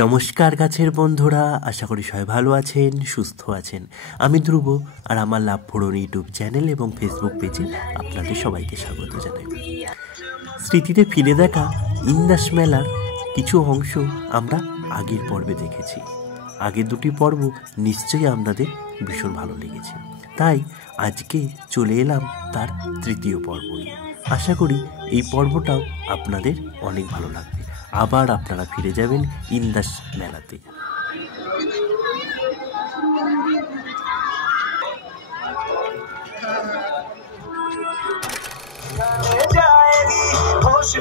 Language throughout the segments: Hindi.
নমস্কার গাছের বন্ধুরা, আশা করি সবাই ভালো আছেন, সুস্থ আছেন। আমি ধ্রুব, আর আমার লাভ ফোড়ন ইউটিউব চ্যানেল এবং ফেসবুক পেজে আপনাদের সবাইকে স্বাগত জানাই। স্মৃতিতে ফিরে দেখা ইন্দাস মেলার কিছু অংশ আমরা আগের পর্বে দেখেছি। আগের দুটি পর্ব নিশ্চয়ই আপনাদের ভীষণ ভালো লেগেছে, তাই আজকে চলে এলাম তার তৃতীয় পর্ব নিয়ে। আশা করি এই পর্বটাও আপনাদের অনেক ভালো লাগবে। আবার আপনারা ফিরে যাবেন ইন্দাস মেলাতে।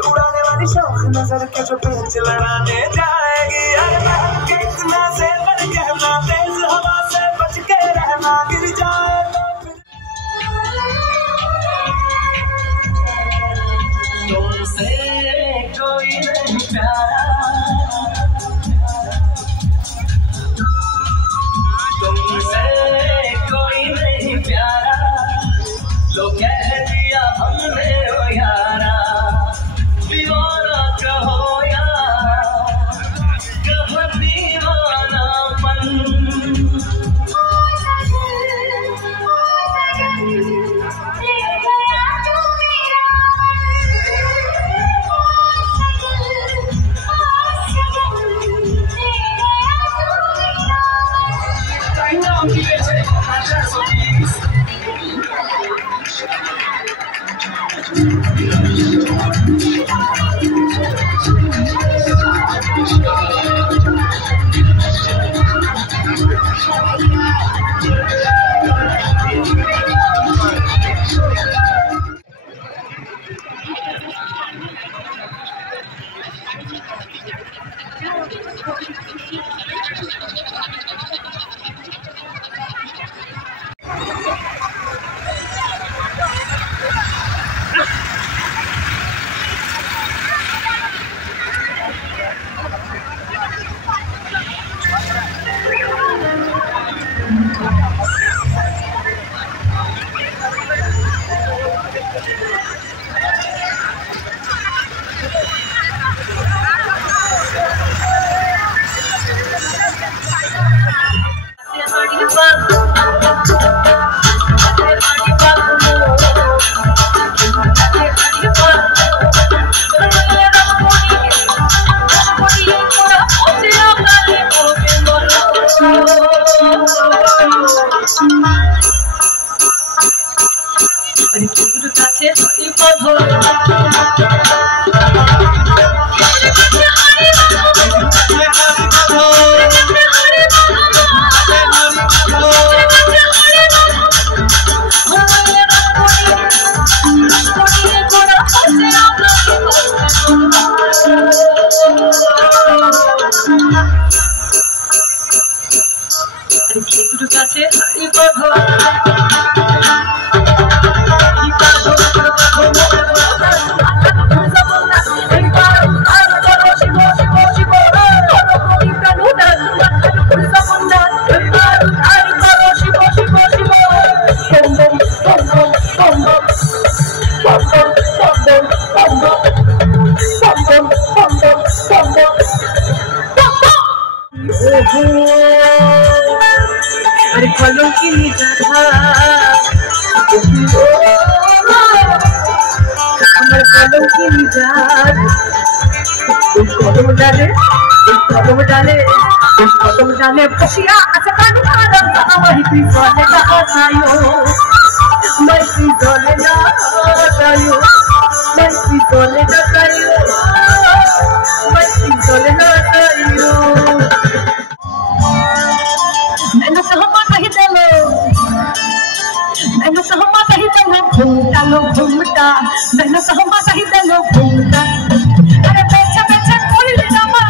उड़ाने वाली शौक नजर के जो पेच लड़ाने जाएगी, अरे महल के इतना से पर कहना, तेज हवा से बच के रहना, गिर जाए तो तुमसे कोई नहीं प्यारा, तुमसे कोई नहीं प्यारा, लो कह दिया हमने ओ यारा, दीवाना कहो या कहो दीवानापन। अरे फलों की निगाह हमारे फलों की निगाह कदम डाले कदम डाले कदम डाले खुशियाँ अच्छा कानू आराम का वही पिछले का आसायो मैं पिछले ना आसायो मैं पिछले ना आसायो मैं पिछले ना आसायो मैंने कहा माता ही चलो मैंने कहा माता ही चलो घूमता लो घूमता मैंने कहा माता ही चलो घूमता अरे बेचा बेचा कोई नहीं जामा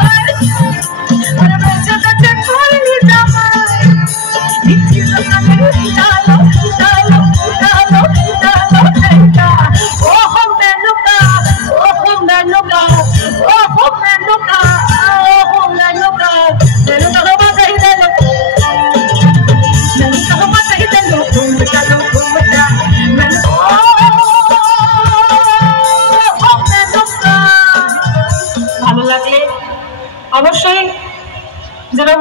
अरे बेचा बेचा कोई नहीं जामा नीचे लगा मेरी डालो डालो डालो डालो बेटा ओह मैंने कहा जरा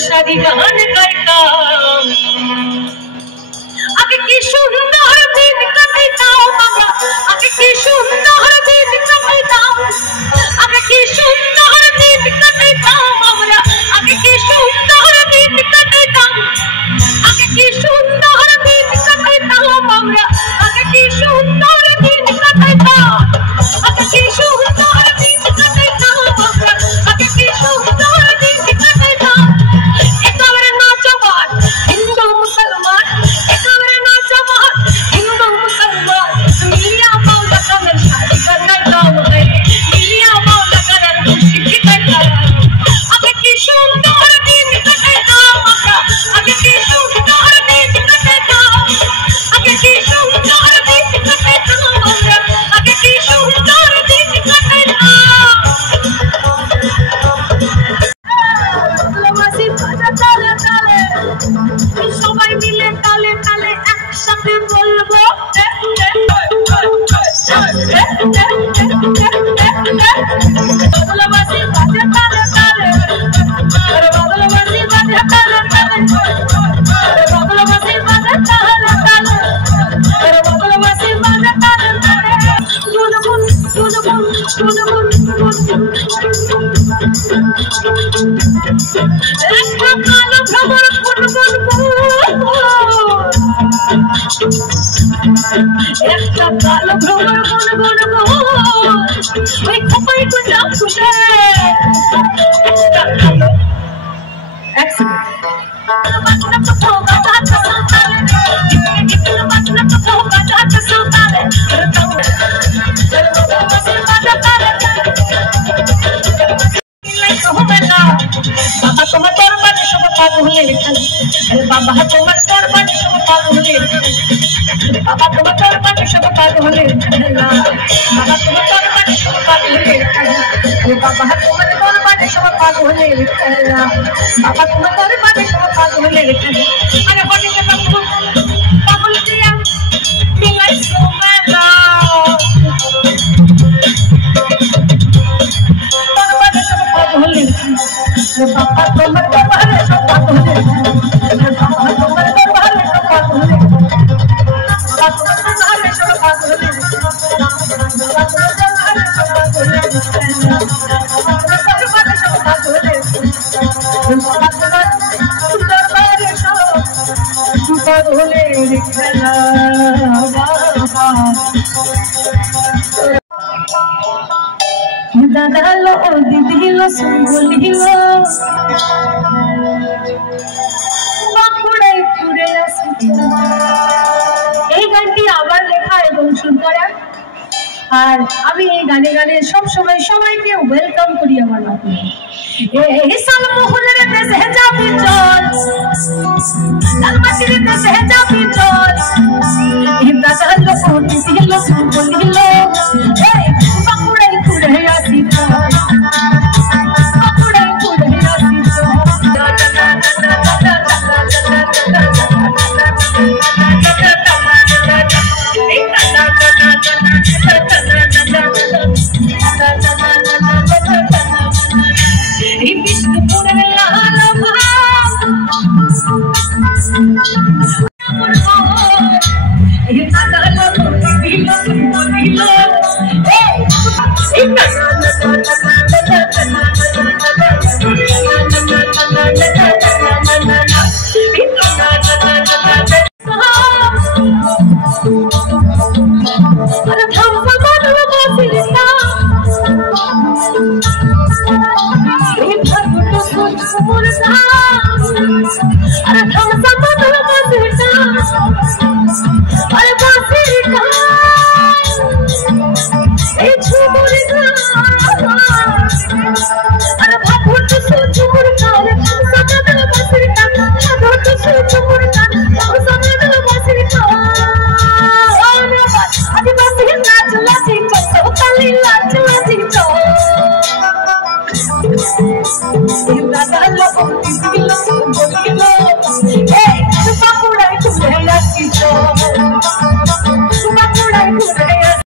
शादी गान करताम आगे की सुंदर दिन कटताम बाबा आगे की सुंदर दिन कटताम आगे की सुंदर दिन कटताम हमरा आगे की सुंदर दिन कटताम आगे की सुंदर दिन कटताम हमरा आगे की सुंदर दिन कटताम आगे की सुंदर दिन कटताम हमरा आगे की सुंदर दिन कटताम हिंदू मुसलमान हिंदू मुसलमान मिलिया मौला कलर शादी करता है मिलिया मौला कलर खुशी करता आगे की सुंदर दिन कटता आगे की सुंदर दिन कटता आगे की सुंदर दिन कटता आगे की सुंदर दिन कटता लमासी बाजा ताले ताले সবাই মিলে তালে তালে একসাথে বলবো বাদলবাসী বাজে তালে তালে আরে বাদলবাসী বাজে তালে তালে আরে বাদলবাসী বাজে তালে তালে আরে বাদলবাসী বাজে তালে তালে গুনগুন গুনগুন গুনগুন একটা কালো ভ্রমর গুনগুন একটা কালো ভ্রমর গুনগুন ওই খোপাই গুঞ্জা খুশে একটা কালো এক সেকেন্ড बाबा तुम्हें तोर बाटे सब पाग होले अरे बाबा तुम्हें तोर बाटे सब पाग होले बाबा तुम्हें तोर बाटे सब पाग होले बाबा तुम्हें तोर बाटे सब पाग होले अरे बाबा तुम्हें तोर बाटे सब पाग होले बाबा तुम्हें तोर बाटे सब पाग होले अरे होली के पागल दिया मिलाई सो मेरा तोर बाटे सब पाग होले बाबा तुम्हें तोर बाटे सब पाग होले बाबा तुम्हें तोर बाटे सब पाग होले दादा लो दीदी लो सुंगुली लो बाकुड़े पूरे এই গানটি আবার লেখা এবং সুর করা আর আমি এই গানে গানে সব সময় সবাইকে ওয়েলকাম করি আমার মাধ্যমে এই সাল মোহনের দেশে যাবি চল লালমাটির দেশে যাবি চল এই দাদা লো দিদি লো সুঙ্গলি লো এই বাকুড়ে পুরে আসি বাকুড়ে পুরে আসি अरे हम सब बसता अरे बसता ए झुमरता अरे बाबू तू झुमरता अरे हम सब बसता बाबू तू झुमरता हम सब बसता अरे अभी बस ये नाच लाची तो काली नाच लाची तो इतना डालो बोली लो ए तू पापुड़ा तू है लाची तो